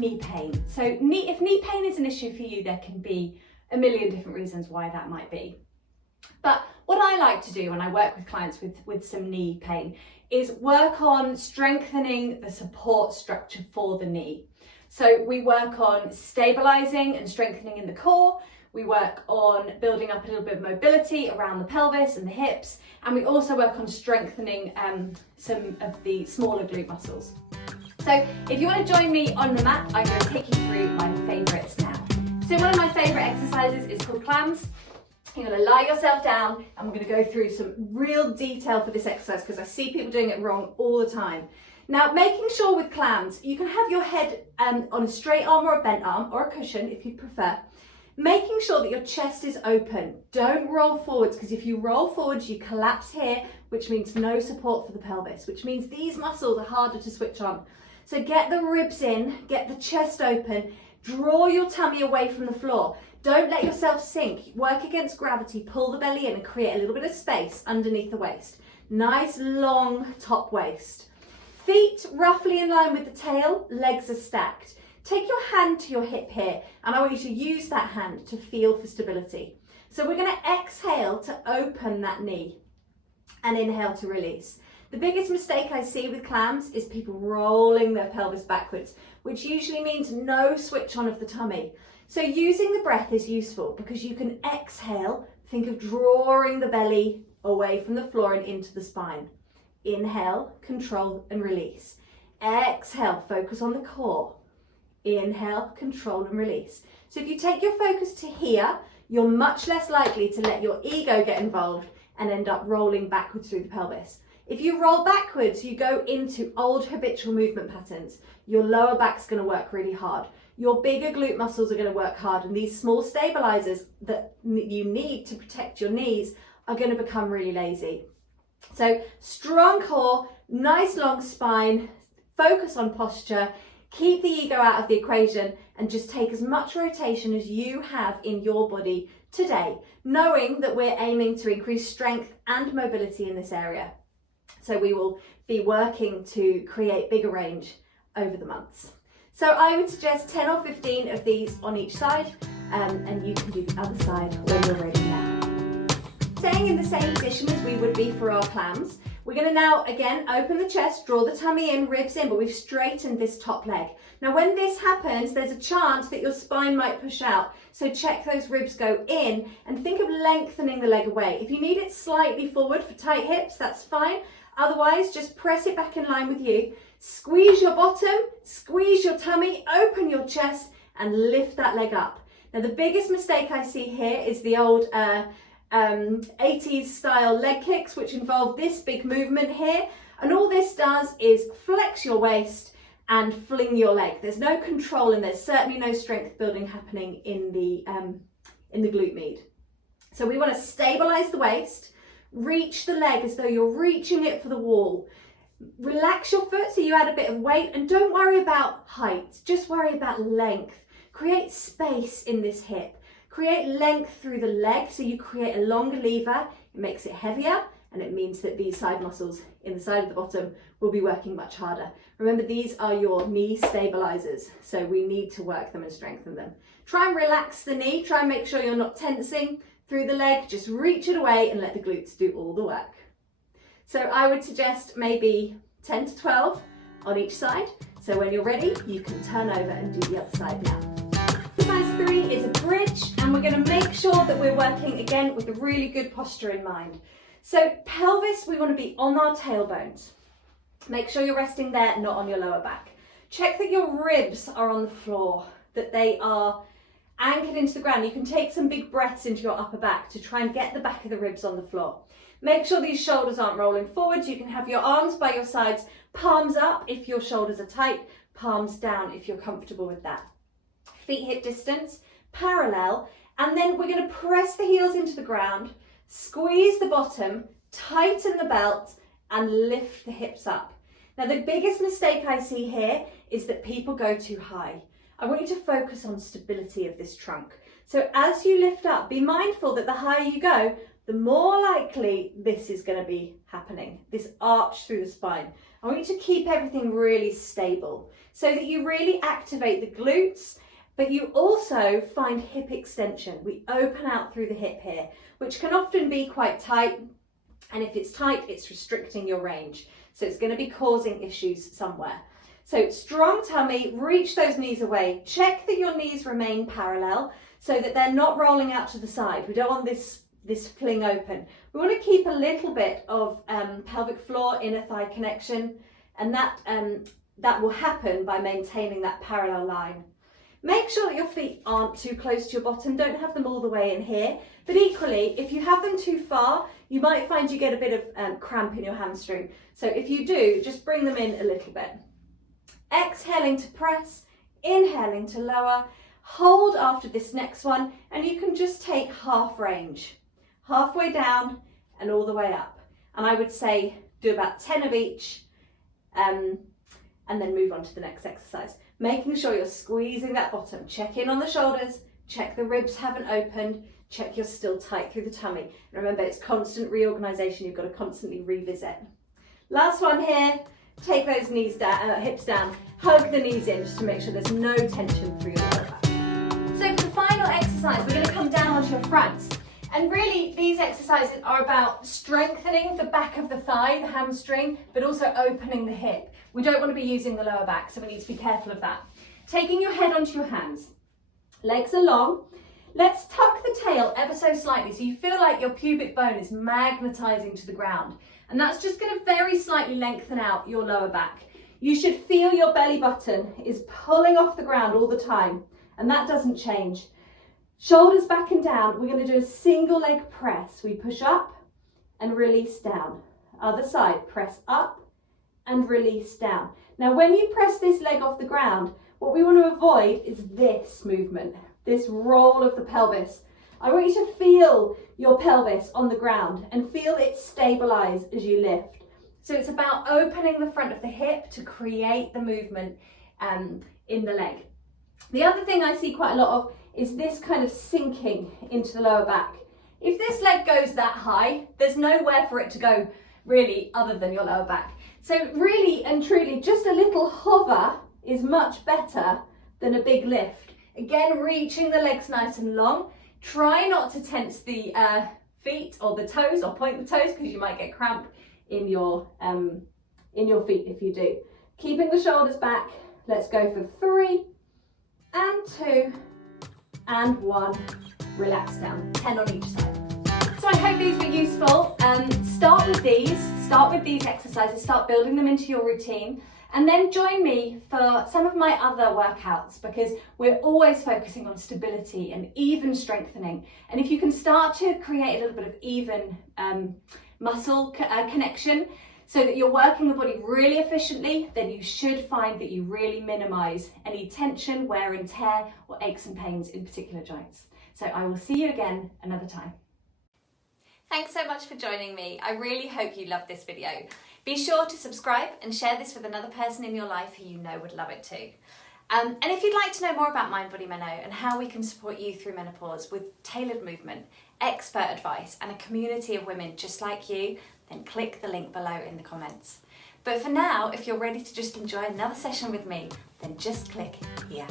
knee pain. So if knee pain is an issue for you, there can be a million different reasons why that might be. But what I like to do when I work with clients with some knee pain is work on strengthening the support structure for the knee. So we work on stabilizing and strengthening in the core. We work on building up a little bit of mobility around the pelvis and the hips. And we also work on strengthening some of the smaller glute muscles. So if you want to join me on the mat, I'm going to take you through my favorites now. So one of my favorite exercises is called Clams. You're going to lie yourself down and we're going to go through some real detail for this exercise because I see people doing it wrong all the time. Now, making sure with Clams, you can have your head on a straight arm or a bent arm or a cushion if you prefer. Making sure that your chest is open. Don't roll forwards, because if you roll forwards, you collapse here, which means no support for the pelvis, which means these muscles are harder to switch on. So get the ribs in, get the chest open, draw your tummy away from the floor. Don't let yourself sink. Work against gravity, pull the belly in and create a little bit of space underneath the waist. Nice long top waist. Feet roughly in line with the tail, legs are stacked. Take your hand to your hip here, and I want you to use that hand to feel for stability. So we're going to exhale to open that knee and inhale to release. The biggest mistake I see with Clams is people rolling their pelvis backwards, which usually means no switch on of the tummy. So using the breath is useful because you can exhale, think of drawing the belly away from the floor and into the spine. Inhale, control and release. Exhale, focus on the core. Inhale, control and release. So if you take your focus to here, you're much less likely to let your ego get involved and end up rolling backwards through the pelvis. If you roll backwards, you go into old habitual movement patterns. Your lower back's going to work really hard. Your bigger glute muscles are going to work hard, and these small stabilizers that you need to protect your knees are going to become really lazy. So strong core, nice long spine, focus on posture, keep the ego out of the equation and just take as much rotation as you have in your body today, knowing that we're aiming to increase strength and mobility in this area. So we will be working to create bigger range over the months. So I would suggest 10 or 15 of these on each side, and you can do the other side when you're ready now. Staying in the same position as we would be for our Clams, we're going to now, again, open the chest, draw the tummy in, ribs in, but we've straightened this top leg. Now, when this happens, there's a chance that your spine might push out. So check those ribs go in and think of lengthening the leg away. If you need it slightly forward for tight hips, that's fine. Otherwise, just press it back in line with you. Squeeze your bottom, squeeze your tummy, open your chest and lift that leg up. Now, the biggest mistake I see here is the old 80s style leg kicks, which involve this big movement here, and all this does is flex your waist and fling your leg. There's no control and there's certainly no strength building happening in the glute med. So we want to stabilize the waist, reach the leg as though you're reaching it for the wall. Relax your foot so you add a bit of weight, and don't worry about height, just worry about length. Create space in this hip. Create length through the leg, so you create a longer lever. It makes it heavier, and it means that these side muscles in the side of the bottom will be working much harder. Remember, these are your knee stabilizers, so we need to work them and strengthen them. Try and relax the knee. Try and make sure you're not tensing through the leg. Just reach it away and let the glutes do all the work. So I would suggest maybe 10 to 12 on each side. So when you're ready, you can turn over and do the other side now. Exercise 3 is a bridge, and we're going to make sure that we're working again with a really good posture in mind. So pelvis, we want to be on our tailbones. Make sure you're resting there, not on your lower back. Check that your ribs are on the floor, that they are anchored into the ground. You can take some big breaths into your upper back to try and get the back of the ribs on the floor. Make sure these shoulders aren't rolling forwards. You can have your arms by your sides, palms up if your shoulders are tight, palms down if you're comfortable with that. Feet hip distance, parallel, and then we're going to press the heels into the ground, squeeze the bottom, tighten the belt, and lift the hips up. Now, the biggest mistake I see here is that people go too high. I want you to focus on stability of this trunk. So as you lift up, be mindful that the higher you go, the more likely this is going to be happening, this arch through the spine. I want you to keep everything really stable so that you really activate the glutes, but you also find hip extension. We open out through the hip here, which can often be quite tight. And if it's tight, it's restricting your range. So it's going to be causing issues somewhere. So strong tummy, reach those knees away. Check that your knees remain parallel so that they're not rolling out to the side. We don't want this fling open. We want to keep a little bit of pelvic floor, inner thigh connection, and that will happen by maintaining that parallel line. Make sure that your feet aren't too close to your bottom. Don't have them all the way in here. But equally, if you have them too far, you might find you get a bit of cramp in your hamstring. So if you do, just bring them in a little bit. Exhaling to press, inhaling to lower. Hold after this next one, and you can just take half range. Halfway down and all the way up. And I would say do about 10 of each, and then move on to the next exercise. Making sure you're squeezing that bottom. Check in on the shoulders, check the ribs haven't opened, check you're still tight through the tummy. And remember, it's constant reorganization. You've got to constantly revisit. Last one here. Take those knees down, hips down, hug the knees in just to make sure there's no tension through your lower back. So for the final exercise, we're going to come down onto your fronts. And really, these exercises are about strengthening the back of the thigh, the hamstring, but also opening the hip. We don't want to be using the lower back, so we need to be careful of that. Taking your head onto your hands, legs are long. Let's tuck the tail ever so slightly so you feel like your pubic bone is magnetizing to the ground. And that's just going to very slightly lengthen out your lower back. You should feel your belly button is pulling off the ground all the time, and that doesn't change. Shoulders back and down. We're going to do a single leg press. We push up and release down. Other side, press up and release down. Now, when you press this leg off the ground, what we want to avoid is this movement, this roll of the pelvis. I want you to feel your pelvis on the ground and feel it stabilize as you lift. So it's about opening the front of the hip to create the movement in the leg. The other thing I see quite a lot of is this kind of sinking into the lower back. If this leg goes that high, there's nowhere for it to go really other than your lower back. So really and truly, just a little hover is much better than a big lift. Again, reaching the legs nice and long. Try not to tense the feet or the toes or point the toes because you might get cramp in your feet if you do. Keeping the shoulders back. Let's go for 3 and 2 and 1. Relax down. 10 on each side. So I hope these were useful. Start with these exercises. Start building them into your routine. And then join me for some of my other workouts because we're always focusing on stability and even strengthening. And if you can start to create a little bit of even muscle connection so that you're working the body really efficiently, then you should find that you really minimize any tension, wear and tear, or aches and pains in particular joints. So I will see you again another time. Thanks so much for joining me. I really hope you loved this video. Be sure to subscribe and share this with another person in your life who you know would love it too. And if you'd like to know more about Mind Body Meno and how we can support you through menopause with tailored movement, expert advice and a community of women just like you, then click the link below in the comments. But for now, if you're ready to just enjoy another session with me, then just click here.